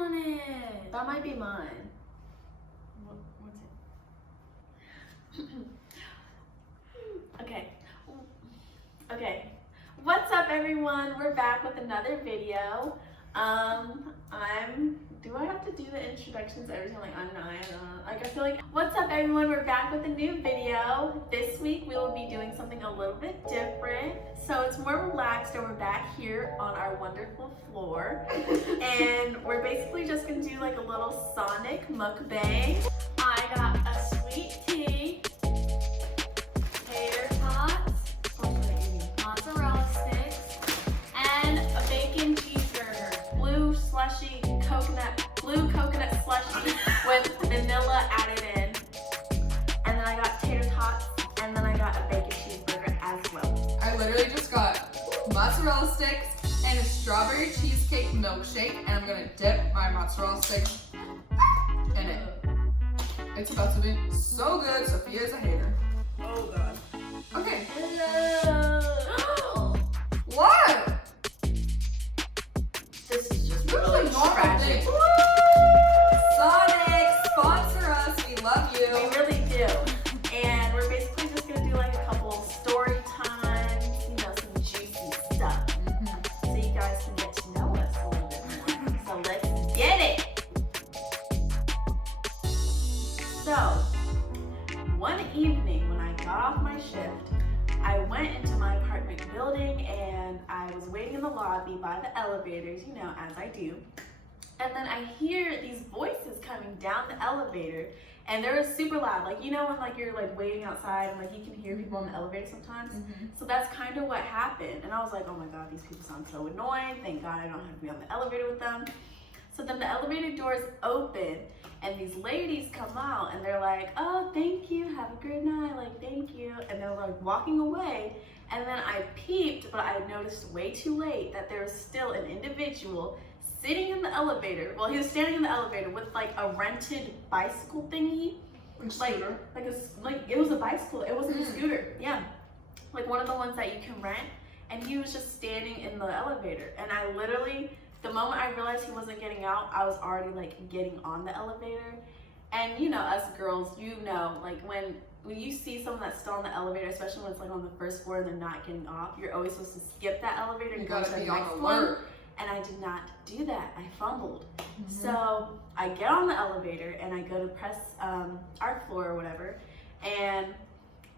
on it. That might be mine. What's it? Okay. What's up, everyone? We're back with another video. Do I have to do the introductions every time? I feel like, what's up, everyone? We're back with a new video. This week we will be doing something a little bit different. So it's more relaxed, and we're back here on our wonderful floor. And we're basically just gonna do like a little Sonic mukbang. I got a sweet tea, tater tots, mozzarella sticks, and a bacon cheeseburger. Blue coconut slushy with vanilla added in. And then I got tater tots, and then I got a bacon cheeseburger as well. I literally just got mozzarella sticks and a strawberry cheesecake milkshake, and I'm gonna dip my mozzarella sticks in it. It's about to be so good. Sophia's a hater. Oh god. Okay. Hello. What? This is just This is really a normal tragic. thing. Sonic, sponsor us. We love you. We really do. And we're basically just gonna do like a couple of story times, some juicy stuff. So you guys can get to know us a little bit more. So let's get it. So, one evening when I got off my shift, I went into my apartment building and I was waiting in the lobby by the elevators, as I do. And then I hear these voices coming down the elevator, and they're super loud. Like, when you're waiting outside and you can hear people in the elevator sometimes. So that's kind of what happened. And I was like, oh my god, these people sound so annoying. Thank god I don't have to be on the elevator with them. So then the elevator doors open and these ladies come out and they're like, oh, thank you, have a good night, thank you. And they're walking away. And then I peeped, but I noticed way too late that there was still an individual sitting in the elevator. Well, he was standing in the elevator with a rented bicycle thingy. It was a bicycle, it wasn't a scooter. Yeah, one of the ones that you can rent. And he was just standing in the elevator. And I literally, the moment I realized he wasn't getting out, I was already getting on the elevator. And us girls, when you see someone that's still on the elevator, especially when it's on the first floor and they're not getting off, you're always supposed to skip that elevator and go to the next one. And I did not do that. I fumbled. So I get on the elevator and I go to press our floor or whatever. And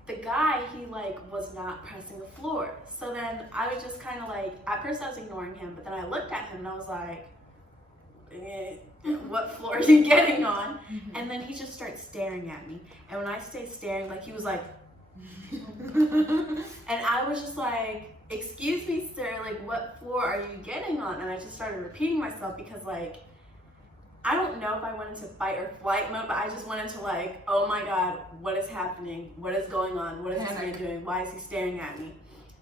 the guy, he was not pressing the floor. So then I was just kind of at first I was ignoring him, but then I looked at him and I was like, what floor are you getting on? And then he just starts staring at me. And when I say staring, he was like, and I was just like, excuse me, sir, what floor are you getting on? And I just started repeating myself because I don't know if I went into fight or flight mode, but I just went into oh my god, what is happening? What is going on? What is this man doing? Why is he staring at me?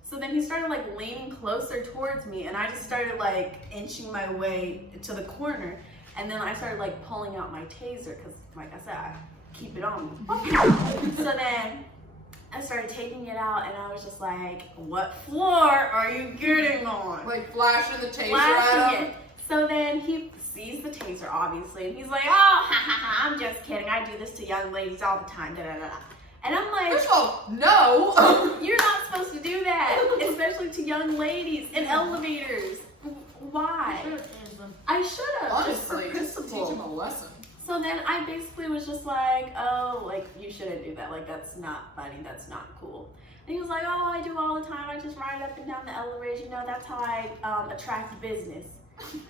So then he started leaning closer towards me, and I just started inching my way to the corner. And then I started pulling out my taser because, like I said, I keep it on me. So then I started taking it out, and I was just like, what floor are you getting on? Flashing the taser Flashing at him. it. So then he sees the taser, obviously, and he's like, oh, ha ha ha, I'm just kidding. I do this to young ladies all the time, da da da da. And I'm like, first of all, no. you're not supposed to do that, especially to young ladies in elevators. Why? I should have. Honestly, just for teach principle. him a lesson. So then I basically was just like, oh, you shouldn't do that. That's not funny. That's not cool. And he was like, oh, I do all the time. I just ride up and down the elevators. That's how I attract business.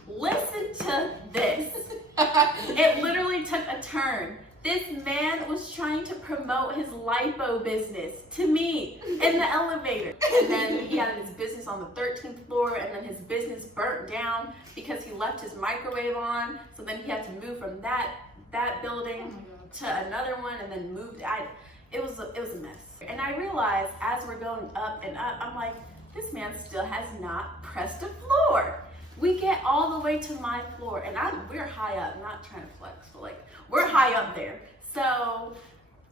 Listen to this. It literally took a turn. This man was trying to promote his lipo business to me in the elevator. And then he had his business on the 13th floor, and then his business burnt down because he left his microwave on. So then he had to move from that building to another one, and then moved. It was a mess. And I realized as we're going up and up, I'm like, this man still has not pressed a floor. We get all the way to my floor, and we're high up, not trying to flex, but we're high up there. So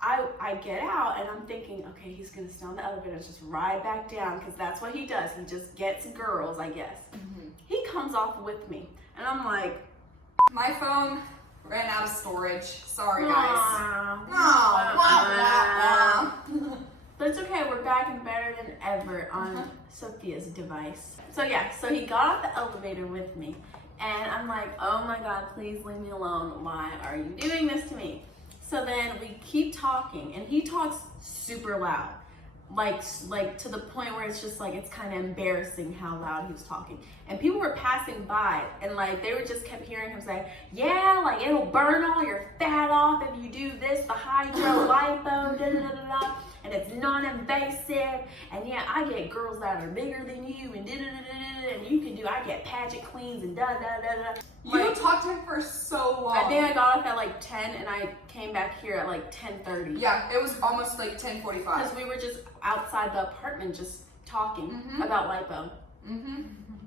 I get out and I'm thinking, okay, he's gonna stay on the elevator and just ride back down because that's what he does. He just gets girls, I guess. He comes off with me, and I'm like, My phone ran out of storage. Sorry, guys. Aw. But it's okay, we're back and better than ever on Sophia's device. So yeah, so he got off the elevator with me, and I'm like, oh my God, please leave me alone. Why are you doing this to me? So then we keep talking, and he talks super loud. Like to the point where it's just like, it's kind of embarrassing how loud he was talking. And people were passing by, and like they were just kept hearing him say, yeah, like it'll burn all your fat off if you do this, the hydro lipo, da da da da da, and it's non-invasive, and yeah, I get girls that are bigger than you, and da da da da, and you can do, I get pageant queens, and da da da da. You talked to him for so long. I think I got off at like 10, and I came back here at like 10:30. Yeah, it was almost like 10:45. Because we were just outside the apartment just talking about lipo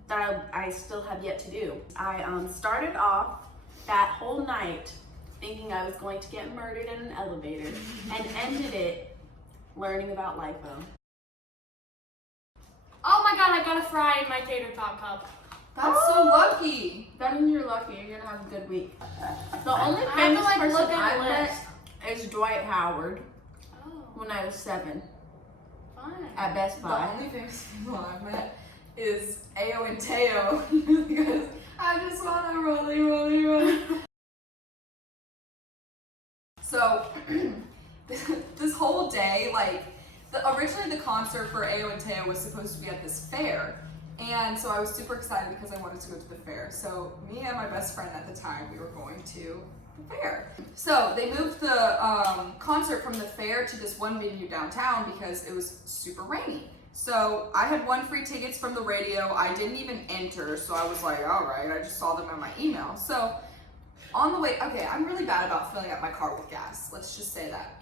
that I still have yet to do. I started off that whole night thinking I was going to get murdered in an elevator and ended it learning about lipo. Oh my God, I got a fry in my tater tot cup. That's so lucky. That means you're lucky. You're gonna have a good week. The only I have famous to, like, person look at I the met list. is Dwight Howard Oh, when I was 7 fine. at Best The Buy. only famous people I've met is Ao and Teo because I just want to roll. So this whole day, like originally the concert for Ao and Teo was supposed to be at this fair. And so I was super excited because I wanted to go to the fair. So me and my best friend at the time, we were going to the fair. So they moved the concert from the fair to this one venue downtown because it was super rainy. So I had won free tickets from the radio. I didn't even enter, so I was like, all right, I just saw them in my email. So on the way, okay, I'm really bad about filling up my car with gas. Let's just say that.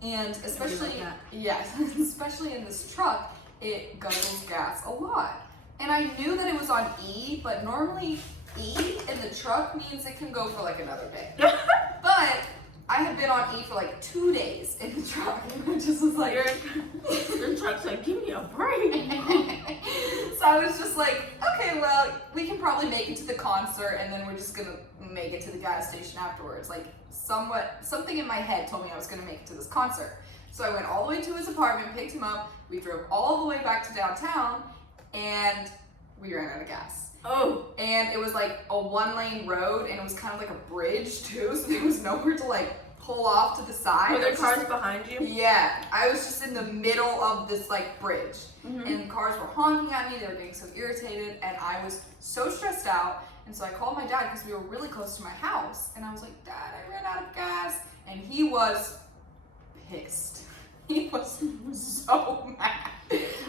And especially, yes, especially in this truck, it guzzles gas a lot. And I knew that it was on E, but normally E in the truck means it can go for like another day. But I had been on E for like 2 days in the truck, and I just was like, Your truck's like, give me a break. So I was just like, okay, well, we can probably make it to the concert, and then we're just gonna make it to the gas station afterwards. Like something in my head told me I was gonna make it to this concert. So I went all the way to his apartment, picked him up, we drove all the way back to downtown, and we ran out of gas. Oh. And it was like a 1-lane road, and it was kind of like a bridge too, so there was nowhere to like pull off to the side. Were there cars behind you? Yeah, I was just in the middle of this like bridge, and cars were honking at me, they were getting so irritated, and I was so stressed out. And so I called my dad because we were really close to my house, and I was like, Dad, I ran out of gas. And he was pissed. He was so mad.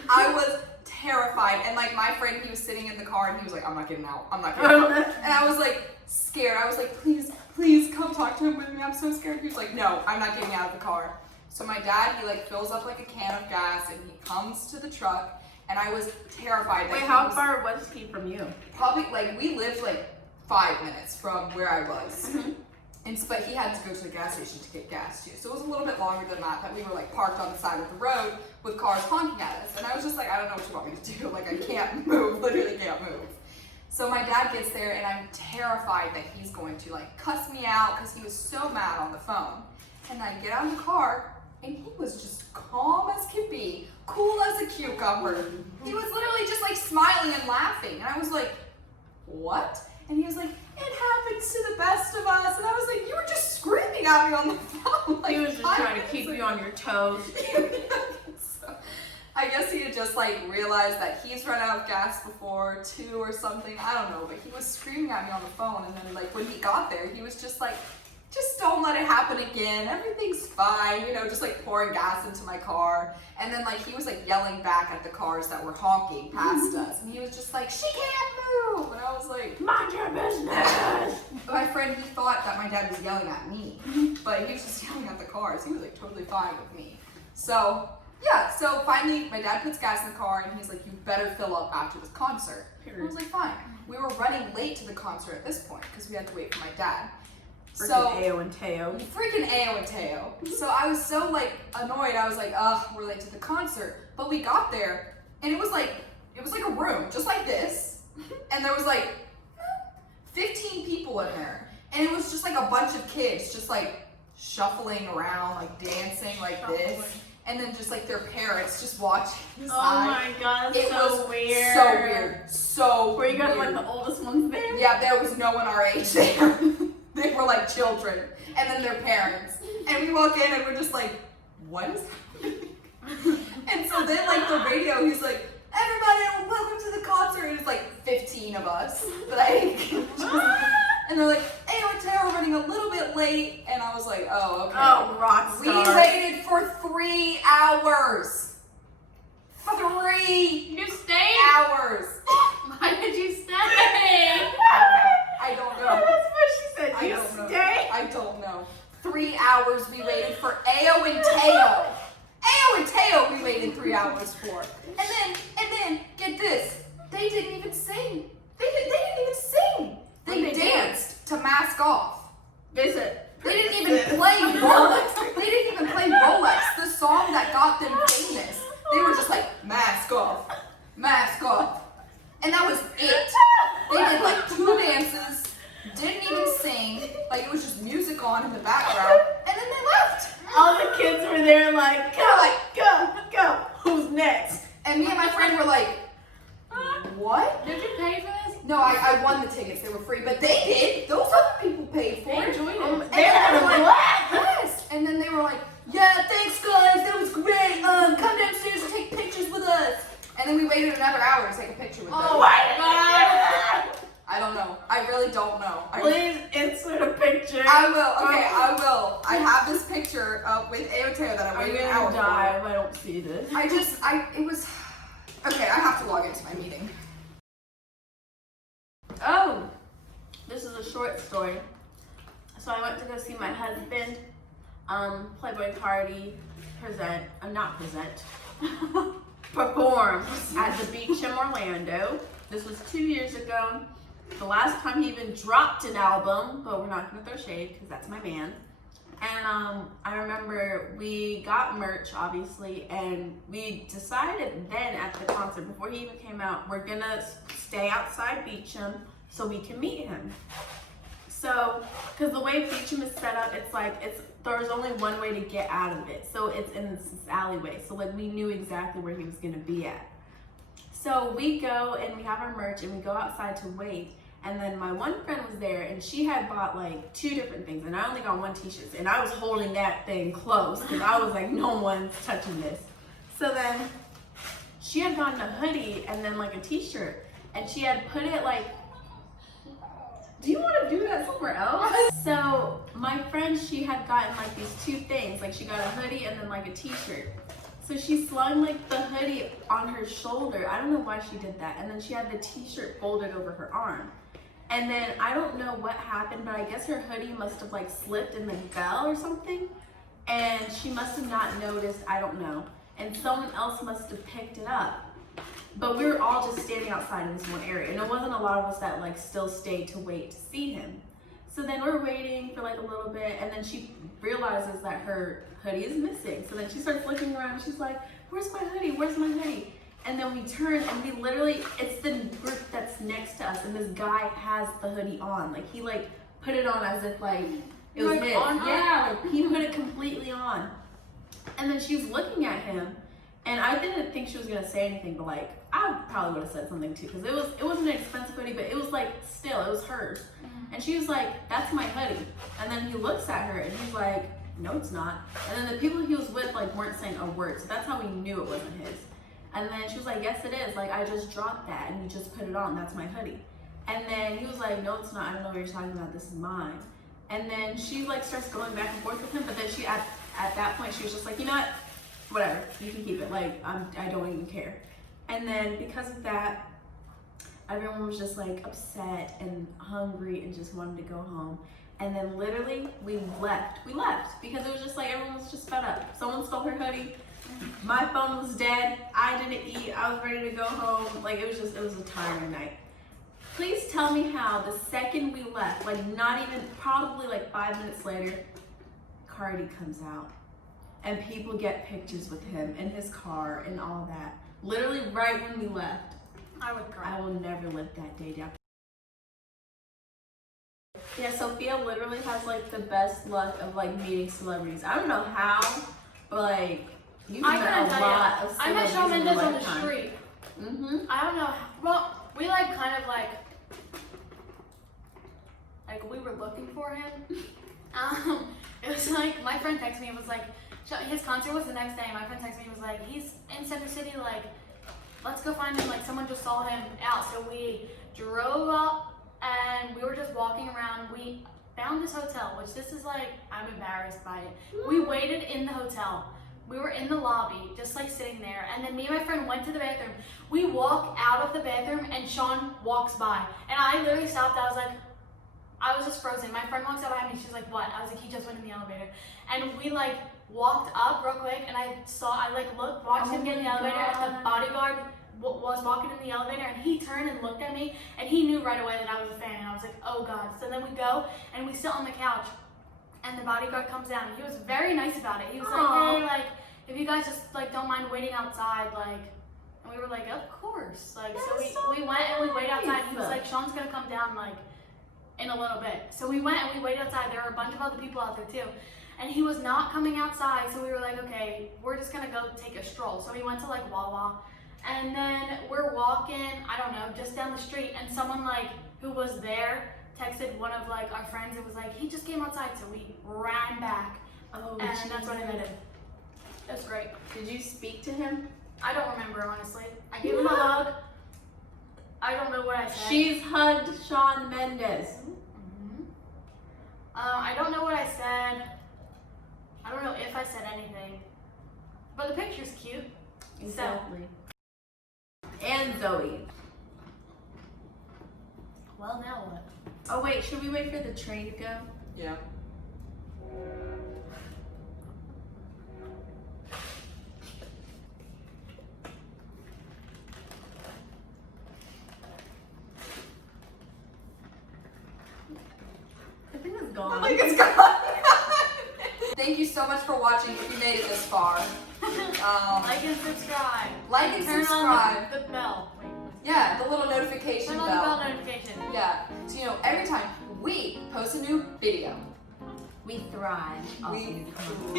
I was terrified, and like my friend, he was sitting in the car, and he was like, I'm not getting out, I'm not getting out. And I was like scared. I was like, please come talk to him with me, I'm so scared. He was like, no, I'm not getting out of the car. So my dad, he like fills up like a can of gas, and he comes to the truck, and I was terrified. Wait, how far was he from you? Probably like, we lived like 5 minutes from where I was. But he had to go to the gas station to get gas too. So it was a little bit longer than that we were like parked on the side of the road with cars honking at us. And I was just like, I don't know what you want me to do. Like, I can't move, literally can't move. So my dad gets there, and I'm terrified that he's going to like cuss me out because he was so mad on the phone. And I get out of the car, and he was just calm as can be, cool as a cucumber. He was literally just like smiling and laughing. And I was like, what? And he was like, it happens to the best of us. And I was like, you were just screaming at me on the phone. Like, He was just trying to keep you on your toes. So, I guess he had just like realized that he's run out of gas before too or something. I don't know, but he was screaming at me on the phone. And then like when he got there, he was just like, just don't let it happen again. Everything's fine, you know, just like pouring gas into my car. And then like he was like yelling back at the cars that were honking past us. And he was just like, she can't move. And I was like, Mind your business. my friend, he thought that my dad was yelling at me, but he was just yelling at the cars. He was like totally fine with me. So yeah, so finally my dad puts gas in the car, and he's like, you better fill up after this concert. I was like, fine. We were running late to the concert at this point because we had to wait for my dad. Freaking Ao and Teo. Freaking Ao and Teo. So I was so like annoyed. I was like, ugh, we're late to the concert. But we got there, and it was like a room just like this, and there was like 15 people people in there. And it was just like a bunch of kids just like shuffling around, like dancing like this. And then just like their parents just watching the Oh side. my god, It so was weird. so weird. So Were you guys weird. like the oldest ones there? Yeah, there was no one our age there. They were like children. And then their parents. And we walk in and we're just like, what is happening? And so then like the radio, he's like, everybody, welcome to the concert. And it's like 15 of us. Like, and they're like, hey, we're running a little bit late. And I was like, oh, okay. Oh, rock We stars. waited for 3 hours. 3 You stayed? hours. Why did you stay? I don't know. That's what she said. I You don't know. stay? I don't know. 3 hours we waited for Ao and Teo. Ao and Teo we waited 3 hours for. And then, get this. They didn't even sing. They didn't even sing. They danced to Mask Off. Visit. They didn't even play Rolex. They didn't even play Rolex, the song that got them famous. They were just like, Mask Off, Mask Off. And that was it. They did like 2 dances, didn't even sing, like it was just music on in the background, and then they left. All the kids were there like, go. Who's next? And me and my friend were like, what? Did you pay for this? No, I won the tickets, they were free, but they did. Those other people paid for They it. enjoyed it. And They then were they were like, black. yes. And then they were like, yeah, thanks guys, that was great. Come downstairs and take pictures with us. And then we waited another hour to take a picture with them. Oh my god. I don't know. I really don't know. Please insert a picture. I will. Okay, I will. I have this picture with Aoteo that I I'm waited an gonna hour die for. if I don't see this. It was, okay, I have to log into my meeting. Oh, this is a short story. So I went to go see my husband, Playboy Cardi, perform at the beach in Orlando. This was 2 years ago. The last time he even dropped an album, but we're not gonna throw shade because that's my man. And I remember we got merch, obviously, and we decided then at the concert, before he even came out, we're gonna stay outside Beecham so we can meet him. So, because the way Beecham is set up, it's like, there's only one way to get out of it. So it's in this alleyway. So like we knew exactly where he was gonna be at. So we go and we have our merch and we go outside to wait. And then my one friend was there and she had bought like 2 different things and I only got 1 t-shirt and I was holding that thing close because I was like, no one's touching this. So then she had gotten a hoodie and then like a t-shirt and she had put it like, do you want to do that somewhere else? So my friend, she had gotten like these 2 things, like she got a hoodie and then like a t-shirt. So she slung like the hoodie on her shoulder. I don't know why she did that. And then she had the t-shirt folded over her arm. And then I don't know what happened, but I guess her hoodie must have like slipped and then fell or something. And she must have not noticed, I don't know. And someone else must have picked it up. But we were all just standing outside in this one area. And there wasn't a lot of us that like still stayed to wait to see him. So then we're waiting for like a little bit and then she realizes that her hoodie is missing. So then she starts looking around and she's like, where's my hoodie? Where's my hoodie? And then we turn and we literally, it's the group that's next to us and this guy has the hoodie on. Like he like put it on as if like it was Like his. on her? Yeah, like he put it completely on. And then she was looking at him and I didn't think she was gonna say anything, but like I probably would have said something too because it wasn't an expensive hoodie, but it was like still, it was hers. And she was like, that's my hoodie. And then he looks at her and he's like, no, it's not. And then the people he was with like weren't saying a word. So that's how we knew it wasn't his. And then she was like, yes, it is. Like, I just dropped that and you just put it on. That's my hoodie. And then he was like, no, it's not. I don't know what you're talking about. This is mine. And then she like starts going back and forth with him. But then she, at that point, she was just like, you know what? Whatever. You can keep it. Like, I don't even care. And then because of that, everyone was just like upset and hungry and just wanted to go home. And then literally we left because it was just like everyone was just fed up. Someone stole her hoodie. My phone was dead. I didn't eat. I was ready to go home. Like it was a tiring night. Please tell me how the second we left, like not even, probably like 5 minutes later, Cardi comes out and people get pictures with him in his car and all that. Literally right when we left. I would cry. I will never live that day down. Yeah, Sophia literally has like the best luck of like meeting celebrities. I don't know how, but like you've I met couldn't a tell lot you. of I met celebrities Shawn in Mendes your on the lifetime. street. Mm-hmm. I don't know. Well, we like kind of like we were looking for him. It was like my friend texted me and was like, his concert was the next day. My friend texted me and was like, he's in Center City. Like, let's go find him. Like, someone just saw him out. So we drove up and we were just walking around. We found this hotel, which this is like, I'm embarrassed by it. We waited in the hotel. We were in the lobby, just like sitting there. And then me and my friend went to the bathroom. We walk out of the bathroom and Shawn walks by. And I literally stopped. I was like, I was just frozen. My friend walks up behind me. She's like, what? I was like, he just went in the elevator. And we like walked up real quick and I like looked, watched him get in the elevator and the bodyguard was walking in the elevator and he turned and looked at me and he knew right away that I was a fan and I was like, oh God. So then we go and we sit on the couch and the bodyguard comes down and he was very nice about it. He was like, hey, like, if you guys just like don't mind waiting outside, like, and we were like, of course. Like, so we went and we waited outside. He was like, Shawn's gonna come down like in a little bit. So we went and we waited outside. There were a bunch of other people out there too. And he was not coming outside, so we were like, okay, we're just gonna go take a stroll. So we went to like Wawa, and then we're walking, I don't know, just down the street, and someone like who was there texted one of like our friends and was like, he just came outside, so we ran back. Oh, and that's what I met him. It was great. Did you speak to him? I don't remember, honestly. I gave him a hug. I don't know what I said. She's hugged Shawn Mendes. I don't know what I said. I don't know if I said anything. But the picture's cute. Exactly. And Zoe. Well, now what? Oh wait, should we wait for the train to go? Yeah. I think it's gone. I think it's gone. Thank you so much for watching. If you made it this far, Like and subscribe. like and Turn subscribe. on the bell. Wait, Yeah, the little notification turn on bell. the bell notification. Yeah, so you know every time we post a new video, We thrive. we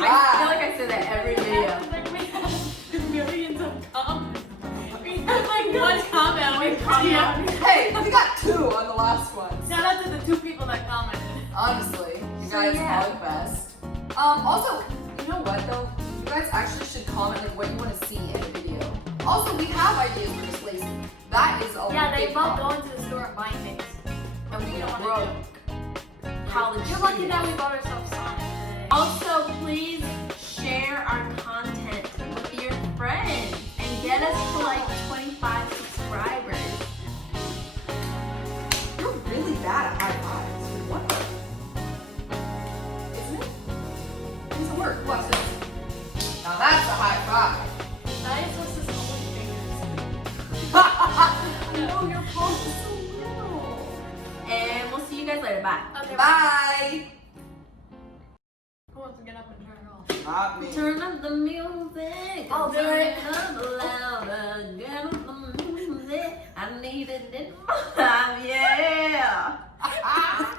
I feel like I say that every video. Like we have millions of comments. We have like one comment. We Hey, we got 2 on the last one. Shout out to the 2 people that commented. Honestly, you So, guys yeah. are the best. Also, you know what though? You guys actually should comment like what you want to see in the video. Also, we have ideas. We're just lazy. That is a Yeah, they big love problem. going to the store and buying things. And we don't don't wanna broke. College You're lucky students. that we bought ourselves Sonic today. Also, please share our content with your friends and get us to like 25 subscribers. You're really bad at high fives. What? Isn't it? It doesn't work. Watch this. Now that's a high five. That is just his only fingers. No, your phone is so little. And we'll see you guys later. Bye. Okay, Bye. Who wants to get up and turn it off? Not me. Turn up the music. I'll do Turn it. up louder. Get up the music. I need it in my life, yeah.